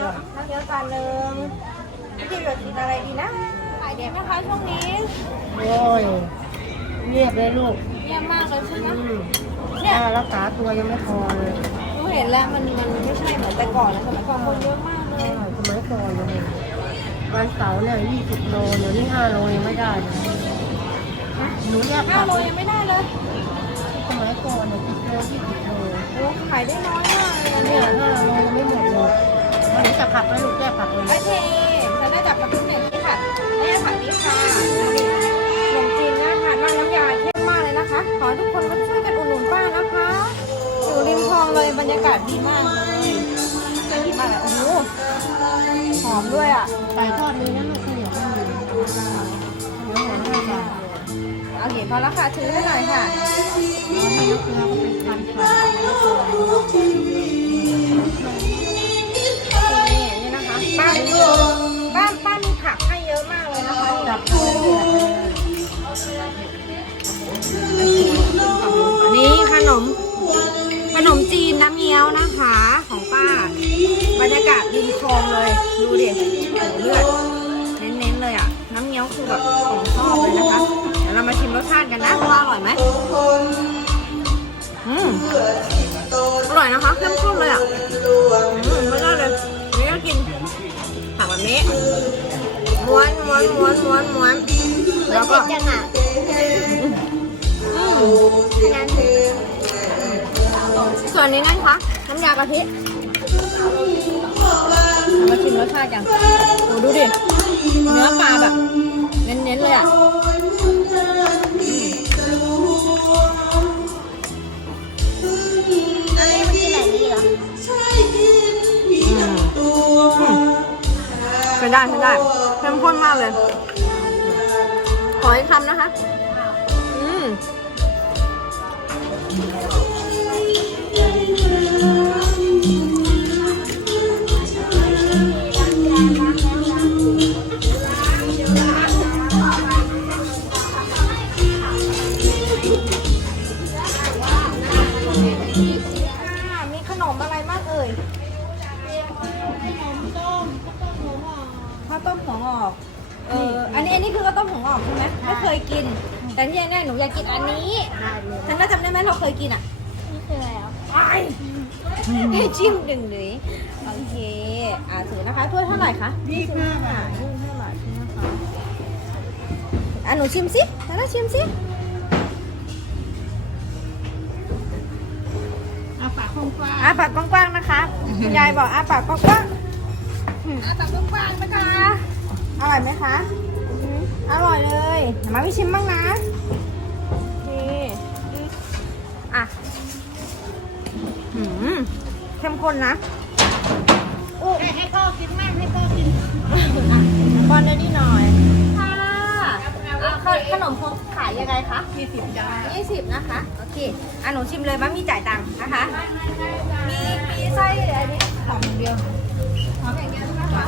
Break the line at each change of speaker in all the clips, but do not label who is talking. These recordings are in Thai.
น้ำเงี้ยวค่ะน้ำเงี้ยวน้ำเงี้ยวจานหนึ่งพี่ทิพย์อยากกินอะไรดีนะขายดีไหมคะช่วงนี้
โอ้ยเงียบเลยลูก
เยี่ยมมากเลยใช่ไหมเนี่ย
ค่ารักษาตัวยังไม่พอเลย
หนูเห็นแล้วมันมันไม่ใช่เหมือนแต่ก่อนแล้วสมัยก่อนคนเยอะมากเลย
สมัยก่อนเลยวันเสาร์เนี่ยยี่สิบโลเดี๋ยวนี้ห้าโลยังไม่ได้เลยหนูแยก
ห้าโลยังไม่ได้เลย
สมัยก่อนเนี่ยสิบโลยี่สิบโล
โอ้ขายได้น้อยมากเลย
เนี่
ยย
ห้าโลยังไม่หมดเลย วันนี้จะผักไหมลูกแยกผักเลย
โอเคฉันได้จับผักทุกอย่งนี้ค่ะแม่ผักนี้ค่ะขนมจีนน่าทานมากน้ำยาเข้มมากเลยนะคะ ขอให้ทุกคนมาช่วยกันอุดหนุนป้านะคะ อยู่ริมคลองเลยบรรยากาศดีมากเลยดีมากเลยโอ้โหหอมด้วยอะ
ไก่ทอดมีนะลูกข้าวเหนียวก็มีเดี๋ยวหัวห้าบาท
เอาเห็นพอแล้วค่ะถือให้หน่อยค่ะ
มีน้ำเกลือก็เป็นพันค่ะ
นะคะป้ามีป้าป้ามีผักให้เยอะมากเลยนะคะ
จับ
นี่ขนม ขนมจีนน้ำเงี้ยวนะคะของป้า บรรยากาศริมคลองเลย ดูดิโอ้เลือดเน้นๆเลยอะ น้ำเงี้ยวคือแบบของชอบเลยนะคะ เดี๋ยวเรามาชิมรสชาติกันนะว่าอร่อยไหมอืมอร่อยนะคะเข้มข้นเลยอะอืมไม่ได้เลย นี้ม้วนม้วนม้วนม้วนม้วนแล้วก็
จังอะ
อืมส่วนนี้นั่นคะน้ำยากะทิมาชิมรสชาติกันโอ้ดูดิ เนื้อปลาแบบ เน้นๆเลยอะ ได้ใช้ได้เข้มข้นมากเลย ขอให้ทำนะคะ อืม คือข้าวต้มหัวงอกใช่ไหมไม่เคยกิน แต่ที่แน่ๆหนูอยากกินอันนี้ ฉันน่าจำได้ไหมเราเคยกินอะ
นี่คืออะไรอะ
ไอ้ให้จิ้มดึงเลยโอเค อ่าถือนะคะถ้วยเท่าไหร่คะยี่สิบห้าบาทยี่สิบห้าบาทใช่ไหมคะอะหนูชิมสิแล้วชิมสิ
อาปากคงกว้าง
อะปากกว้างๆนะคะคุณยายบอกอะปากกว้างๆอะปากกว้างๆนะคะอร่อยไหมคะ อร่อยเลยเดี๋ยวมาพี่ชิมบ้างนะนี่อะหืมเข้มข้นนะอู้
ให้พ่อกินมากให้พ่อกิน
บอลได้นิดหน่อยค่ะอะขนมครกขายยังไงคะ
ยี่สิบจาน
ยี่สิบนะคะ โอเคอะหนูชิมเลยมั้มีจ่ายตังค์นะคะ มีมีไส้อันนี้หอมอย่างเดียวหอมอย่างเดียวใช่ไหมคะ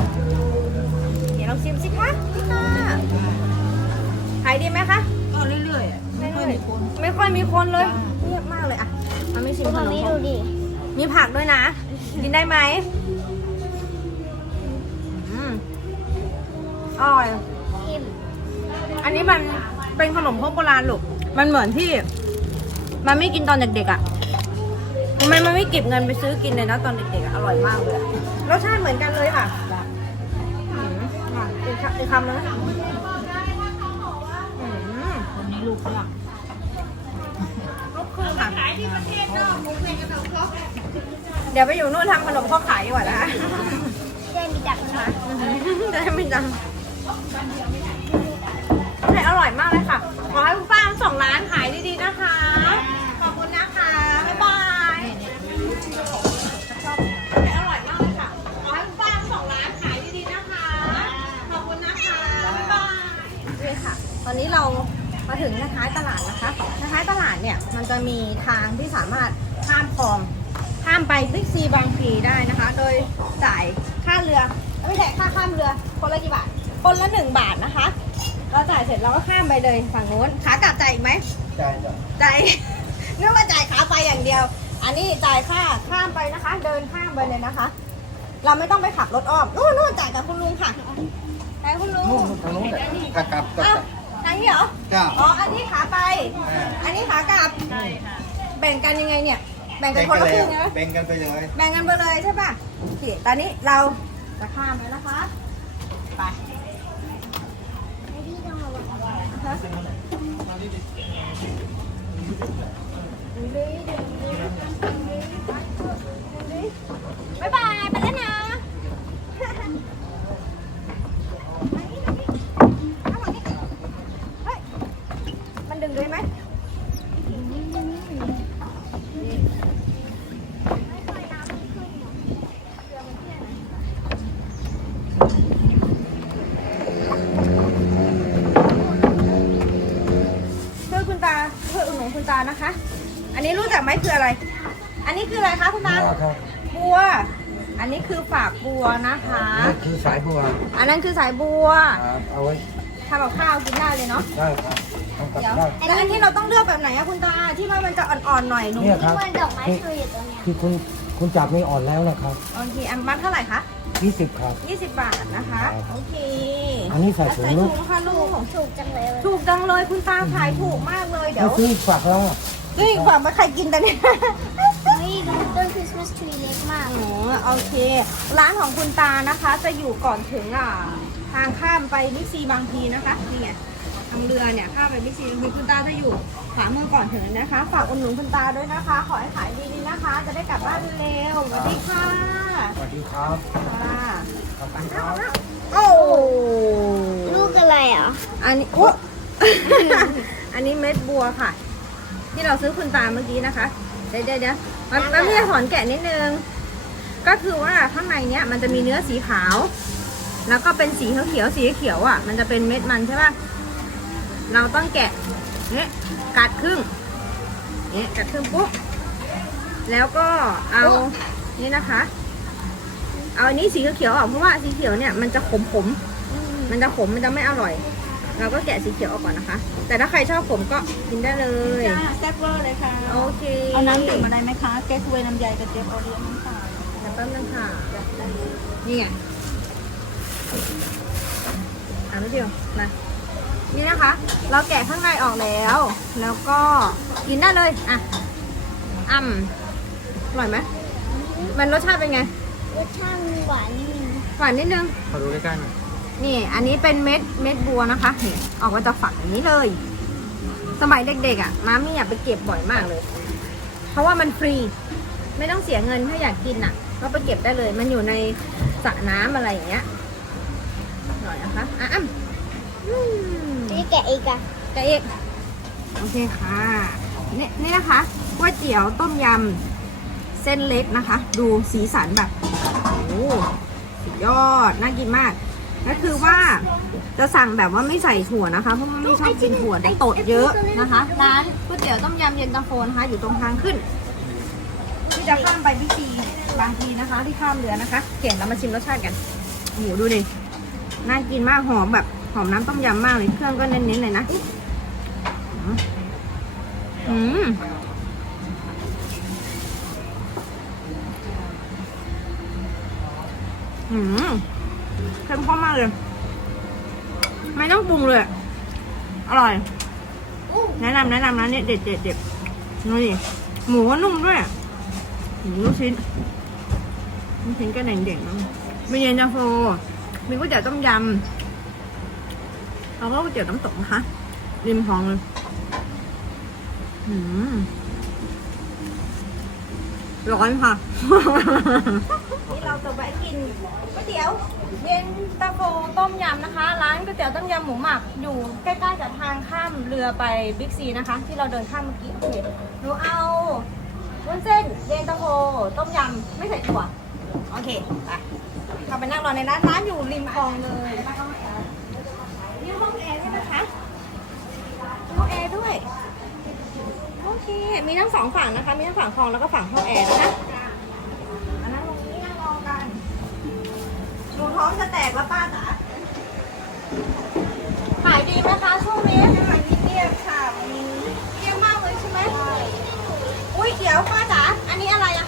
เดี๋ยวลองชิมสิคะนี่ค่ะ ขายดีไหมคะ
ก็เรื่อยๆอะไม่ค่อยมีคน
ไม่ค่อยมีคนเลยเงียบมากเลยอะมาไม่ชิม
ดู
ข
ตรง
นม
นี้
คร
ดู
ก
ดิ
มีผักด้วยนะ กินได้ไหมอืมอร่อย
อิ่ม
อันนี้มันเป็นขนมพกโบราณลูก มันเหมือนที่ มันไม่กินตอนเด็กๆอะมันมันไม่เก็บเงินไปซื้อกินเลยนะตอนเด็กๆอะอร่อยมากเลยอะรสชาติเหมือนกันเลยค่ะอืมอะอีกคำอีกคำนึง
คนนี้ลูกฝรั่ง
ลูกครึ่งค่ะเดี๋ยวไปอยู่นู่นทำขนมข้าวขายดีกว่านะคะ
ได้มีจับนะคะ
จะได้ไม่ดังแจะมีทางที่สามารถข้ามคลองข้ามไปบิ๊กซีบางพลีได้นะคะ โดยจ่ายค่าเรือเอ้ยไม่ใช่ค่าข้ามเรือคนละกี่บาท คนละหนึ่งบาทนะคะเราจ่ายเสร็จเราก็ข้ามไปเลยฝั่งนู้นขากลับจ่ายอีกไหม
จ่ายจ้ะ
จ่ายนึกว่าจ่ายขาไปอย่างเดียว อันนี้จ่ายค่าข้ามไปนะคะ เดินข้ามไปเลยนะคะ เราไม่ต้องไปขับรถอ้อมนู่นนู่นจ่ายกับคุณลุงค่ะจ่ายคุณลุง
นู่นทางนู้นแหละถ้ากลับก็
อ้าว ทางนี้เหรอ
จ้า
อ๋อ อันนี้ขาไปอันนี้ขากลับ
ใช่ค่ะ
แบ่งกันยังไงเนี่ย แบ่งกั
แบ่
น
ง
คน
กัน
ละค
เล
รึ่
ย
งนะ
แบ่งกันไปเลย
แบ่งกันไปเลยใช่ป่ะโอเคตอนนี้เราจะข้ามแล้วนะคะ ไป นนั้นคือสายบัว
ครับเอาไว้
ทำกับข้าวกินได้เลยเนาะ
ได้ครับทำกับ
เดี๋ยว
ได้
แล้วอันนี้เราต้องเลือกแบบไหนอะคุณตาที่ว่ามันจะอ่อนๆหน่อยหนู
เนี่ยครับ
มันดอกไม้คืออยู่ตรงเนี้ย
ที่คุณคุณจับนี่อ่อนแล้วนะครับ
โอเคอันมัดเท่าไหร่คะ
20ครับ
20 บาทนะคะ
ครับ
โอเค
อันนี้ใส่ถุง
ใส่
ลู
ถุ
ก
งค่ะลูก
ถูกจังเลย
ถูกจังเลยคุณตาขายถูกมากเลยเดี๋ย
ไม่
ว
ซื้อฝากแล้วอะ
นี่กว่ามาใครกินแต่เนี่ย
เฮ้ยดู ต้นคริสต์มาสทรีเล็กมาก
อ๋อโอเค ร้านของคุณตานะคะ จะอยู่ก่อนถึงอ่าทางข้ามไปบิ๊กซีบางพีนะคะนี่ไงทางเรือเนี่ยข้ามไปบิ๊กซีบางพีคุณตาจะอยู่ขวามือก่อนถึงนะคะ ฝากอุดหนุนคุณตาด้วยนะคะ ขอให้ขายดีๆนะคะ จะได้กลับบ้านเร็วสวัสดีค่ะ
สวัสดีครับ
ค่ะ
ขอบคุณครับ
โอ้
ลูกอะไรอะ
อันนี้โอ้อันนี้เม็ดบัวค่ะ ที่เราซื้อคุณตาเมื่อกี้นะคะ เดี๋ยวเดี๋ยวเดี๋ยว มันมันไม่ได้ถอนแกะนิดนึง ก็คือว่าข้างในเนี้ยมันจะมีเนื้อสีขาว แล้วก็เป็นสีเขียวๆสีเขียวอะ มันจะเป็นเม็ดมันใช่ป่ะ เราต้องแกะเนี่ยกัดครึ่งเนี่ยกัดครึ่งปุ๊บ แล้วก็เอานี่นะคะ เอาอันนี้สีเขียวๆออกเพราะว่าสีเขียวเนี่ยมันจะขมๆมันจะขมมันจะไม่อร่อย เราก็แกะสีเขียวออกก่อนนะคะ แต่ถ้าใครชอบขมก็กินได้เลย
จ้าแซ่บเวอร์เลยค่ะ
โอเค
เอาน้ำดื่มอะไรไหมคะเก๊กฮวยน้ำใยกระเจี๊ยบโอเลี้ยงน้ำตาล
เดี๋ยวแป๊บนึงค่ะ นี่ไงอ่านไม่เดียวนะนี่นะคะ เราแกะข้างในออกแล้ว แล้วก็กินได้เลยอะอ่ำอร่อยไหมมันรสชาติเป็นไง
รสชาติหวานนิดนึง
หวานนิดนึง
ขอดูใกล้ๆหน่อย
นี่อันนี้เป็นเม็ดเม็ดบัวนะคะนี่ออกมาจากฝักอย่างนี้เลย สมัยเด็กๆอะมามี่อยากไปเก็บบ่อยมากเลย เพราะว่ามันฟรี ไม่ต้องเสียเงินถ้าอยากกินอะ ก็ไปเก็บได้เลย มันอยู่ในสระน้ำอะไรอย่างเงี้ยหน่อยนะคะอะอ้ำอืม
นี่แกะอีกอะ
จะเอกโอเคค่ะนี่นี่นะคะก๋วยเตี๋ยวต้มยำเส้นเล็กนะคะ ดูสีสันแบบโอ้โหสุดยอดน่ากินมาก ก็คือว่าจะสั่งแบบว่าไม่ใส่ถั่วนะคะเพราะว่าไม่ชอบกินถั่วแต่ตดเยอะนะคะ ร้านก๋วยเตี๋ยวต้มยำเย็นตาโฟนะคะอยู่ตรงทางขึ้น ที่จะข้ามไปพิธีบางทีนะคะ ที่ข้ามเรือนะคะเขียนเรามาชิมรสชาติกันโอ้โหดูดิน่ากินมากหอมแบบหอมน้ำต้มยำมากเลยเครื่องก็เน้นๆเลยนะอืมอืม เข้มข้นมากเลย ไม่ต้องปรุงเลย อร่อย แนะนำแนะนำนะเนี่ยเด็ดเด็ดเด็ดดูดิหมูก็นุ่มด้วยหมูลูกชิ้นลูกชิ้นก็เด่งๆนะมีเย็นตาโฟมีก๋วยเตี๋ยวต้มยำแล้วก็ก๋วยเตี๋ยวน้ำตกนะคะริมคลองเลย อืม ร้อนค่ะ นี่เราจะแวะกินก๋วยเตี๋ยว เย็นตาโฟต้มยำนะคะ ร้านก๋วยเตี๋ยวต้มยำหมูหมักอยู่ใกล้ๆกับทางข้ามเรือไปบิ๊กซีนะคะ ที่เราเดินข้ามเมื่อกี้โอเคหนูเอาวุ้นเส้นเย็นตาโฟต้มยำไม่ใส่ถั่วโอเคไปเราไปนั่งรอในร้านร้านอยู่ริมคลองเลยนี่ห้องแอร์ด้วยนะคะห้องแอร์ด้วย โอเค มีทั้งสองฝั่งนะคะ มีทั้งฝั่งคลองแล้วก็ฝั่งห้องแอร์นะคะมานั่งตรงนี้นั่งรอกันหนูท้องจะแตกแล้วป้าจ๋าขายดีไหมคะช่วงนี้ขายดีเงียบค่ะมีเงียบมากเลยใช่ไหมอุ้ยเดี๋ยวป้าจ๋า อันนี้อะไรอะ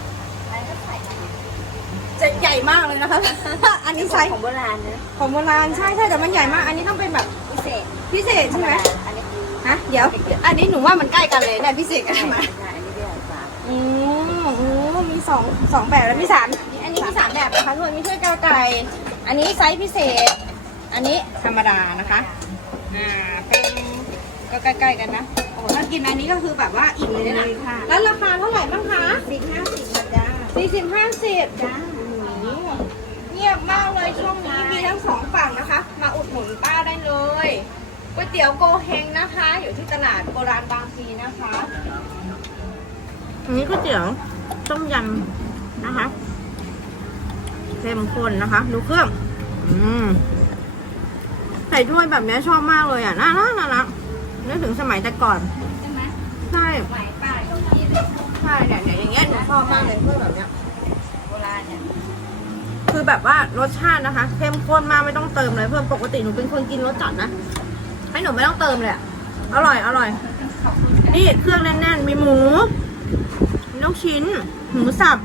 จะใหญ่ญ่มากเลยนะคะ อันนี้ไซส์
ของโบราณนะ
ของโบราณใช่ใช่แต่มันใหญ่มาก อันนี้ต้องเป็นแบบ
พิเศษ
พิเศษใช่ไหม
อันนี้คือ
ฮะเดี๋ยว อันนี้หนูว่ามันใกล้กันเลยเนี่ยพิเศษกันใช่ไหม
ใช่อันนี้เรียกว่าสาม
อืมอืมมีสองสองแบบแล้วมีสามอันนี้มีสามแบบนะคะทุกคนมีถ้วยกาไก่ อันนี้ไซส์พิเศษ อันนี้ธรรมดานะคะอ่าเป็นก็ใกล้ๆกันนะโอ้โหถ้ากินอันนี้ก็คือแบบว่าอิ่มเลยนะแล้วราคาเท่าไหร่บ้างคะ
สิบห้าสิบมาจ้า
สี่สิบห้าสิบ
จ้า
เงียบมากเลยช่วงนี้มีทั้งสองฝั่งนะคะ มาอุดหนุนป้าได้เลย ก๋วยเตี๋ยวโกเฮงนะคะ อยู่ที่ตลาดโบราณบางพลีนะคะอันนี้ก๋วยเตี๋ยวต้มยำนะคะเข้มข้นนะคะ ดูเครื่อง อืมใส่ถ้วยแบบนี้ชอบมากเลยอะน่ารักน่ารักนึกถึงสมัยแต่ก่อน
ใช่ไหม
ใช่
ไหวป้าตรงนี้เลย
ใช่เนี่ยเนี่ยอย่างเงี้ยหนูชอบมากเลยถ้วยแบบเนี้ย
โบราณเนี่ย
คือแบบว่ารสชาตินะคะเข้มข้นมากไม่ต้องเติมเลยเพิ่มปกติหนูเป็นคนกินรสจัดนะ ให้หนูไม่ต้องเติมเลยอะอร่อย อร่อย นี่เครื่องแน่นๆ มีหมูมีลูกชิ้น หมูสับ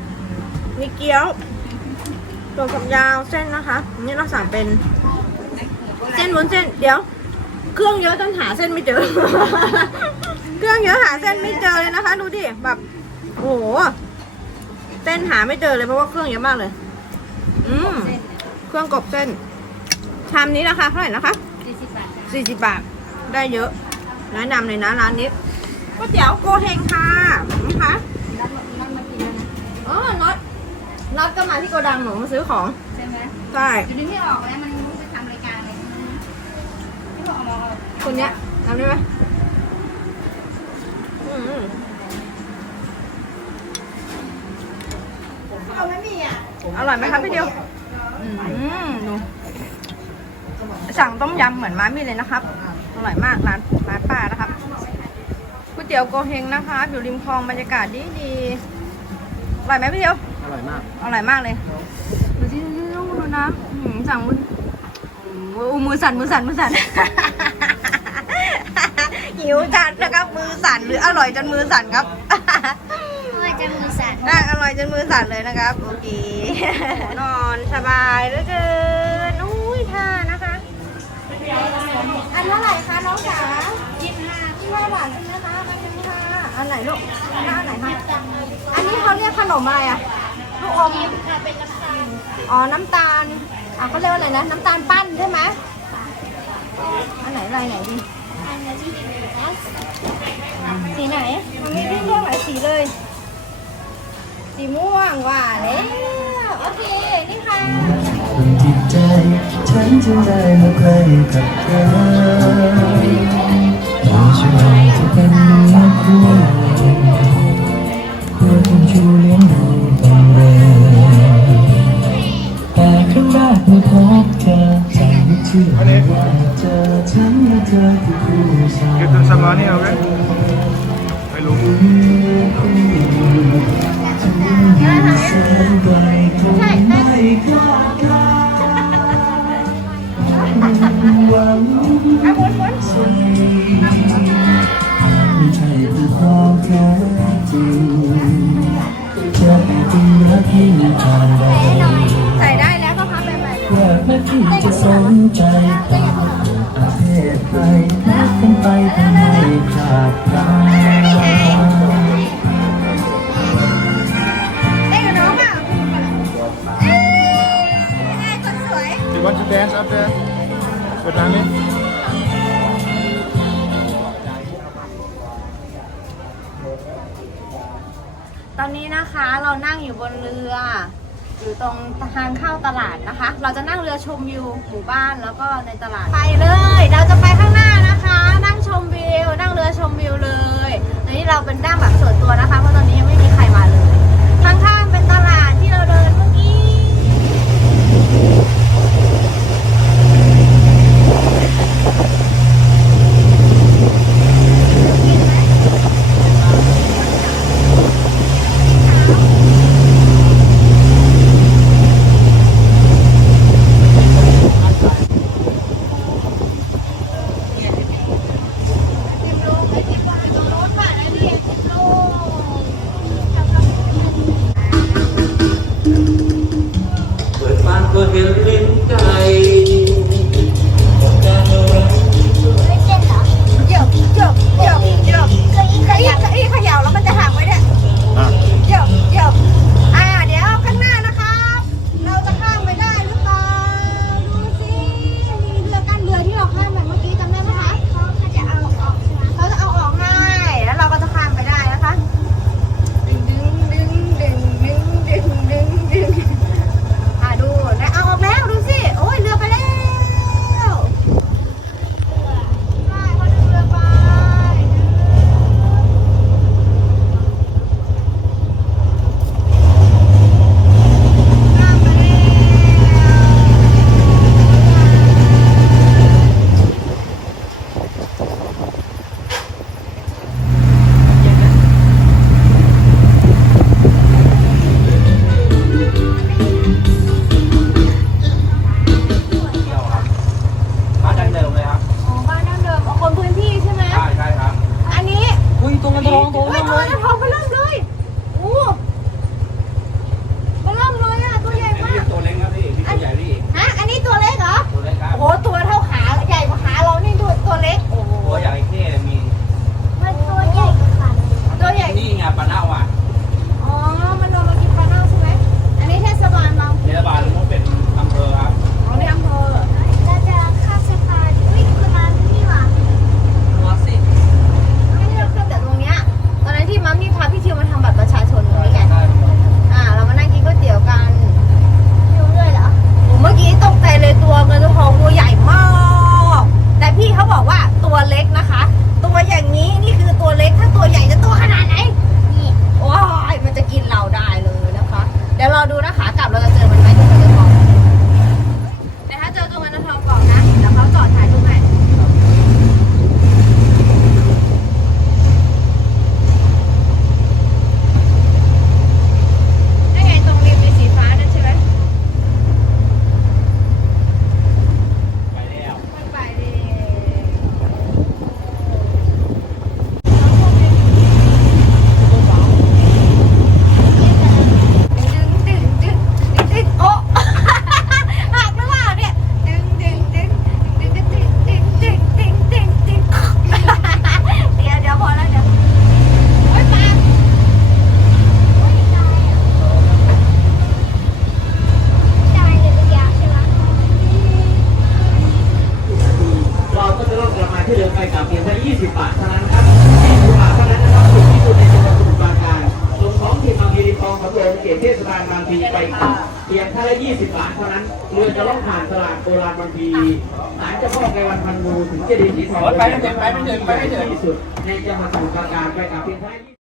มีเกี๊ยวตัวกับยาวเส้นนะคะนนี่เราสั่งเป็น เส้นวุ้นเส้น เดี๋ยว เครื่องเยอะจนหาเส้นไม่เจอ เครื่องเยอะหาเส้นไม่เจอเลยนะคะ ดูดิ แบบ โอ้โห เส้นหาไม่เจอเลยเพราะว่าเครื่องเยอะมากเลย อืม เครื่องกบเส้น ชามนี้ราคาเท่าไหร่นะคะ
สี่สิบบาทจ้า
สี่สิบบาท ได้เยอะ แนะนำเลยนะร้านนี้ก๋วยเตี๋ยวโกเฮงค่ะนะคะ
นั่นนั่นมากินแล้วนะ
อ๋อน็อตน็อตก็มาที่โกดังหนูมาซื้อของ
ใช่ไหม
ใช่
เดี๋ยวนี้ไม่ออกแล้วมันรู้ไปทำรายการอะไรที่บอกเอามา
คนเนี้ยทำได้ไหมอืมอืม
เอาไม่มีอะ
อร่อยไหมคะพี่เดียว อืมดู สั่งต้มยำเหมือนม้ามีเลยนะครับอร่อยมากร้านร้านป้านะครับก๋วยเตี๋ยวโกเฮงนะคะอยู่ริมคลองบรรยากาศดีดีๆอร่อยไหมพี่เดียว
อร่อยมาก
อร่อยมากเลยดูที่ดูที่ลูกดูนะอื้อหือสั่งมืออู้มือสั่นมือสั่นมือสั่นหิวจัดนะครับมือสั่นหรืออร่อยจนมือสั่นครับ
ว่าจะมือสั่น
น่าอร่อยจนมือสั่นเลยนะครับโอเคนอนสบายเหลือเกินอุ้ยท่านะคะ อันเท่าไหร่คะน้องจ๋ายี่สิบห้ายี่สิบาบาทใช่ไหมคะอันนี้ค่ะอันไหนลูกอันไหนคะอันนี้เขาเรียกขนมอะไรอะลูกอม
ค่ะเป็นน้ำตาล
อ๋อน้ำตาลอะเขาเรียกว่าอะไรนะน้ำตาลปั้นใช่ไหมอันไหนอะไรไหนดีสีไหนมันไม่ได้เลือกหลายสีเลย สีม่วงว่าแล้วโอเคนี่ค่ะ
ฉันจึงได้มาใกล้กับเธอเราช่วยจะเป็นเนื้อคู่ควรชูเลี้ยงดูกันเลยแต่ครั้งแรกเมื่อพบเธอใจไม่ชื่อว่าเจอฉันและเธอคือคู่ชาย
Get them some money, okay? Hello.
แส หวังใจไม่ใช่คือความแท้จริงจะเป็นรักที่ผ่านไป
With Nani?
ตอนนี้นะคะเรานั่งอยู่บนเรือ อยู่ตรงทางเข้าตลาดนะคะ เราจะนั่งเรือชมวิวหมู่บ้านแล้วก็ในตลาดไปเลย เราจะไปข้างหน้านะคะ นั่งชมวิว นั่งเรือชมวิวเลยตอนนี้เราเป็นนั่งแบบส่วนตัวนะคะเพราะตอนนี้ยังไม่มีใครมาเลยข้าง